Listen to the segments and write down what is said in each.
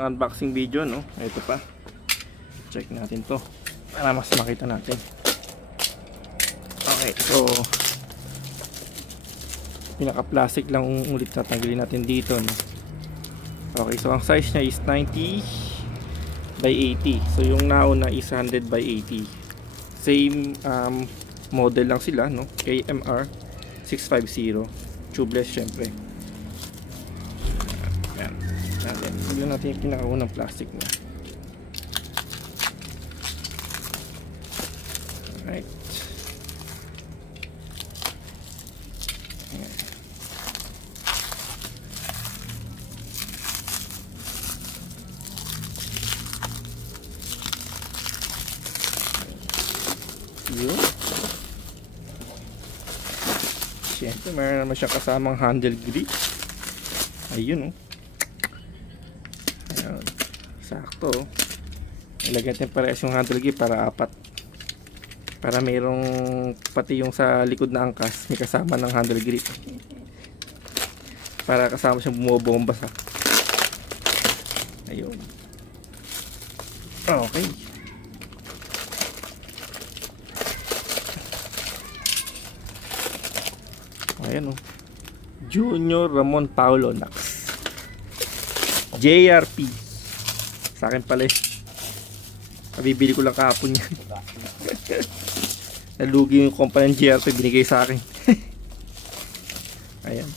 Unboxing video, no? Ito pa. Check natin to para mas makita natin. Okay, so pinaka-plastic lang ulit tatanggalin natin dito, no? Okay, so ang size niya is 90 by 80. So yung nauna is 100 by 80. Same model lang sila, no? KMR 650. Tubeless syempre. Ayan. Tignan natin yung pinakaunang plastic niya. Alright. Ayan. Yun. Siyempre, mayroon naman siyang kasamang handle grip. Ayun, oh. Ayan. Sakto, oh. Ilagyan natin parehas yung handle grip para apat. Para mayroong pati yung sa likod na angkas may kasama ng handle grip. Para kasama siyang bumobomba sa. Ayun. Okay. Ayan, oh. Junior Ramon Paulo Nax JRP. Sa akin pala eh. Kabibili ko lang kahapon yan. Nalugi yung kumpanya ng JRP, binigay sa akin. Ayan.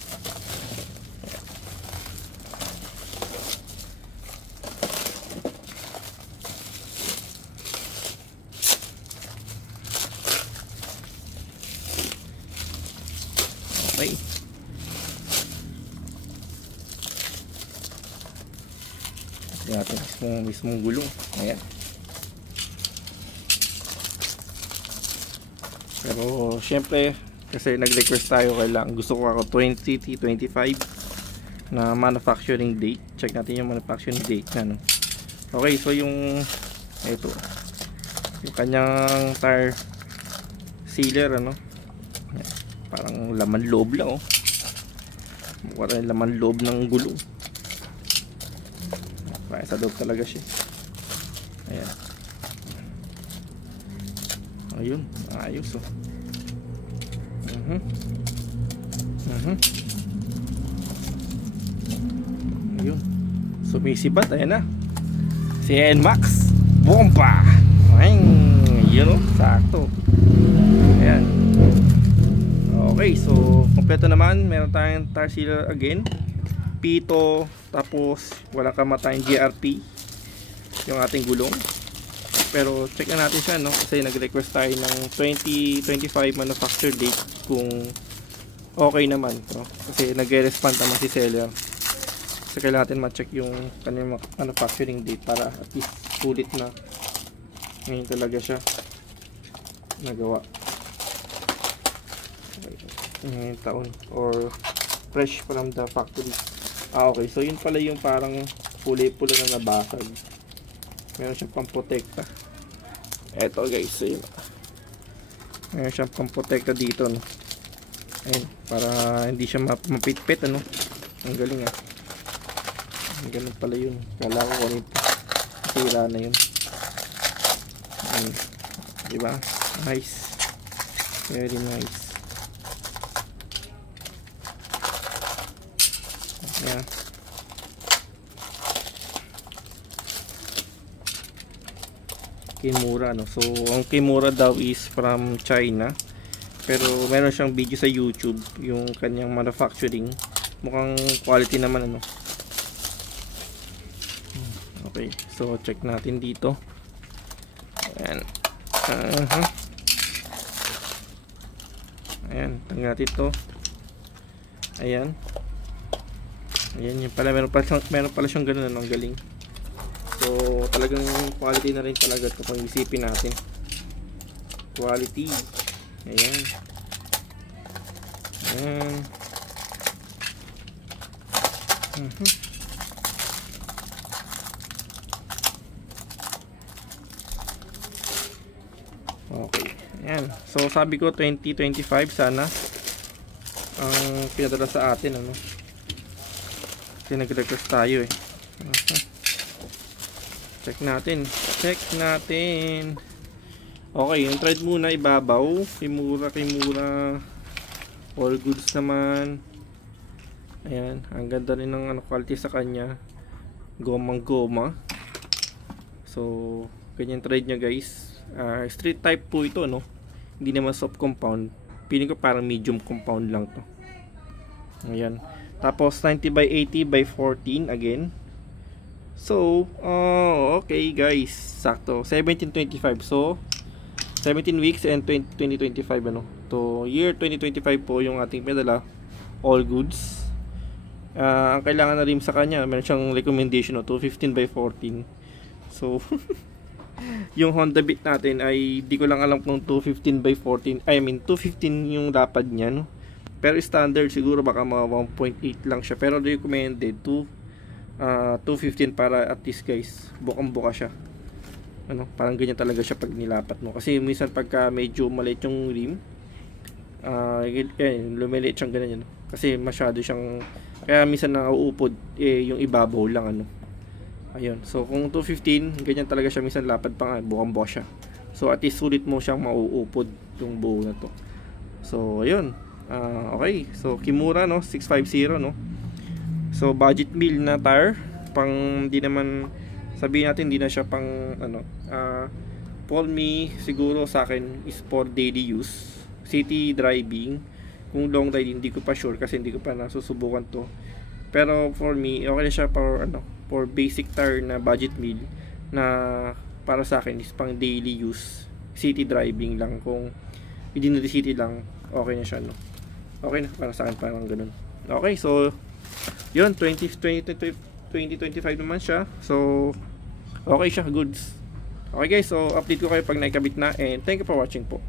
Okay. Tignan natin mismong gulong. Ayan. Pero syempre kasi nag-request tayo, kailangan gusto ko ako 2025 na manufacturing date. Check natin yung manufacturing date na, no? Okay, so yung ito yung kanyang tire sealer, ano, parang laman loob lang, oh. Mukha rin laman loob ng gulong. Kaya sa loob talaga siya. Ayan. Ayun, ayos, oh. Ayun. Sumisibat, ayan na. Si NMAX Bomba. Ayun, oh, sakto. Ayan. Okay, so kompleto naman. Meron tayong tire sealer again. Pito, tapos wala kamatayang GRP yung ating gulong. Pero check na natin siya, no? Kasi nag-request tayo ng 2025 manufacture date kung okay naman, no? Kasi nag-respond naman si seller. Kasi kailangan natin ma-check yung kanyang manufacturing date para at least sulit na ngayon talaga siya nagawa. Ngayong taon or fresh from the factory. Okay, so yun pala yung parang pula na nabasag. Meron siyang pamprotekta. Eto guys, ayun. Meron siyang pamprotekta dito, no? Ayun, para hindi siya mapitpit, ano? Ang galing, ah. Ang galing pala yun. Kala ko kanito sira na yun. Ayun. Diba? Nice. Very nice. Yeah. Kimura, no? So ang Kimura daw is from China, pero meron siyang video sa YouTube yung kanyang manufacturing. Mukhang quality naman, ano. Okay, so check natin dito. Ayan. Ayan, tanggal natin to. Ayan. Ayan, yun pala, meron pala siyang ganun, ano, ang galing. So talagang quality na rin talaga ito kung isipin natin. Quality. Ayan. Ayan. Okay. Ayan. So sabi ko 2025 sana ang pinadala sa atin, ano. Kasi nag-request tayo, eh. Check natin. Check natin. Okay, yung thread muna ibabaw. Kimura. All goods naman. Ayan, ang ganda rin ng ano, quality sa kanya. Gomang-goma. So, ganyan thread niya guys. Street type po ito, no? Hindi naman soft compound. Feeling ko parang medium compound lang to. Ayan. Tapos 90 by 80 by 14 again. So, okay guys. Sakto. 1725. So, 17 weeks and 2025 ano. To year 2025 po yung ating pedala. All goods. Ang kailangan na rim sa kanya, meron siyang recommendation no, 215 by 14. So, yung Honda Beat natin ay di ko lang alam kung 215 by 14. I mean 215 yung lapad niya no. Pero standard siguro baka mga 1.8 lang siya. Pero recommended 215 para at least guys, bukang-buka siya. Ano, parang ganyan talaga siya pag nilapat mo. Kasi minsan pagka medyo maliit yung rim, lumiliit siyang ganyan. No? Kasi masyado siyang, kaya minsan nauupod yung ibabaw lang ano. Ayun. So kung 215, ganyan talaga siya, minsan lapad pa nga, bukang-buka siya. So at least sulit mo siyang mauupod yung buo na to. So ayun. Okay. So Kimura no, 650 no. So budget meal na tire, pang di naman sabihin natin hindi na siya pang ano, for me siguro sa akin is for daily use, city driving. Kung long ride hindi ko pa sure kasi hindi ko pa nasusubukan to. Pero for me okay na siya for ano, for basic tire na budget meal na para sa akin is pang daily use, city driving lang. Kung within the city lang okay na siya no. Okay na para sa akin, parang ganun. Okay, so yun, 2025 naman siya. So, okay siya, goods. Okay guys, so update ko kayo pag naikabit na. And thank you for watching po.